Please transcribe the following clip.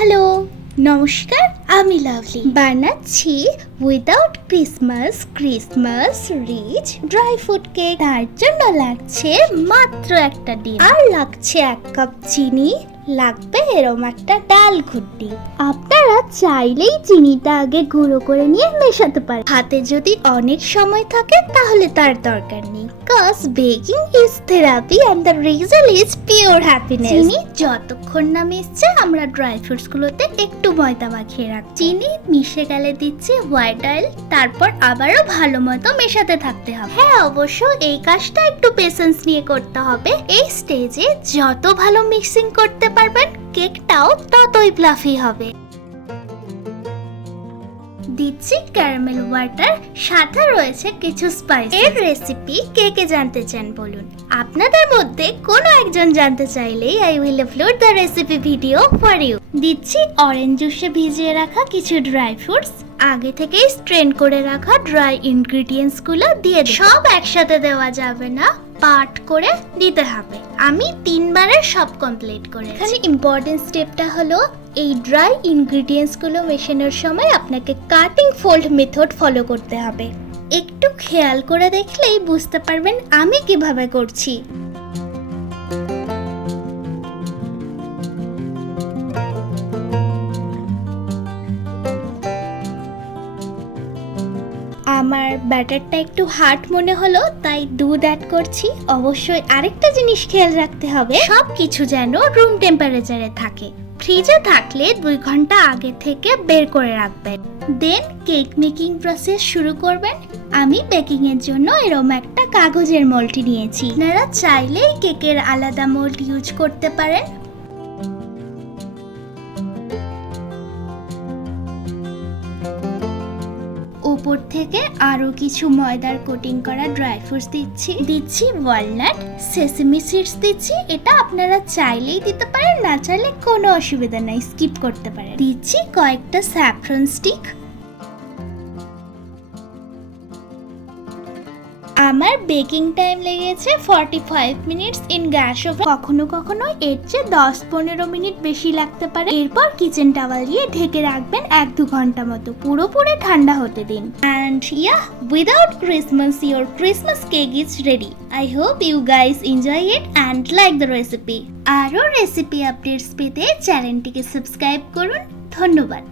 Hello, নমস্কার, আমি lovely বানাচ্ছি without Christmas rich dry fruit cake. তার জন্য লাগছে মাত্র একটা ডিম, আর লাগছে 1 কাপ চিনি, লাগবে এরম একটা ডাল ঘুটনি। আপনারা চাইলেই চিনিটা আগে গুঁড়ো করে নিয়ে মেশাতে পারেন। হাতে যদি অনেক সময় থাকে তাহলে তার দরকার নেই, cause baking is therapy and the result is pure happiness। চিনি যতক্ষণ না মিশছে আমরা ড্রাই ফ্রুটস গুলোতে একটু ময়দা মাখিয়ে রাখছি। চিনি মিশে গেলে দিচ্ছি হোয়াইট অয়েল, তারপর আবারও ভালো মতো মেশাতে থাকতে হবে। হ্যাঁ, অবশ্য এই কাজটা একটু পেশেন্স নিয়ে করতে হবে। এই স্টেজে যত ভালো মিক্সিং করতে পারবেন কেকটাও ততই ফ্লাফি হবে। দিচ্ছি ক্যারামেল ওয়াটার, সাথে রয়েছে কিছু স্পাইস। এর রেসিপি কে কে জানতে চান বলুন। আপনাদের মধ্যে কোনো একজন জানতে চাইলেই I will upload the recipe video for you. দিচ্ছি অরেঞ্জ জুসে ভিজিয়ে রাখা কিছু ড্রাই ফ্রুটস, আগে থেকেই স্ট্রেন করে রাখা ড্রাই ইনগ্রেডিয়েন্টস গুলো দিয়ে সব একসাথে দেওয়া যাবে না, পার্ট করে দিতে হবে। আমি 3 বারে সব কমপ্লিট করে। এখানে ইম্পর্টেন্ট স্টেপটা হলো এই ড্রাই ইনগ্রেডিয়েন্টস গুলো মেশানোর সময় আপনাকে কাটিং ফোল্ড মেথড ফলো করতে হবে। একটু খেয়াল করে দেখলেই বুঝতে পারবেন আমি কিভাবে করছি। আমার ব্যাটারটা একটু হার্ড মনে হলো, তাই দুধ অ্যাড করছি। অবশ্যই আরেকটা জিনিস খেয়াল রাখতে হবে, সব কিছু যেন রুম টেম্পারেচারে থাকে। ফ্রিজে থাকলে 2 ঘন্টা আগে থেকে বের করে রাখবেন। দেন কেক মেকিং প্রসেস শুরু করবেন। আমি বেকিং এর জন্য এরকম একটা কাগজের মোল্ড নিয়েছি। আপনারা চাইলেই কেকের আলাদা মোল্ড ইউজ করতে পারেন। উপর থেকে আরো কিছু ময়দার কোটিং করা ড্রাই ফ্রুটস দিচ্ছি ওয়ালনাট, সেসেমি সিডস দিচ্ছি। এটা আপনারা চাইলেই দিতে পারেন, না চাইলে কোনো অসুবিধা নাই, স্কিপ করতে পারেন। দিচ্ছি কয়েকটা স্যাফরন স্টিক। আমার বেকিং টাইম লেগেছে 45 মিনিটস ইন গ্যাস ওভেন। কখনো কখনো এর চেয়ে 10-15 মিনিট বেশি লাগতে পারে। এরপর কিচেন টাওয়াল দিয়ে ঢেকে রাখবেন 1-2 ঘন্টা মতো, পুরোপুরি ঠান্ডা হতে দিন। And yeah, without Christmas, your Christmas cake is ready. I hope you guys enjoy it and like the recipe. আরো রেসিপি আপডেটস পেতে চ্যানেলটিকে সাবস্ক্রাইব করুন। ধন্যবাদ।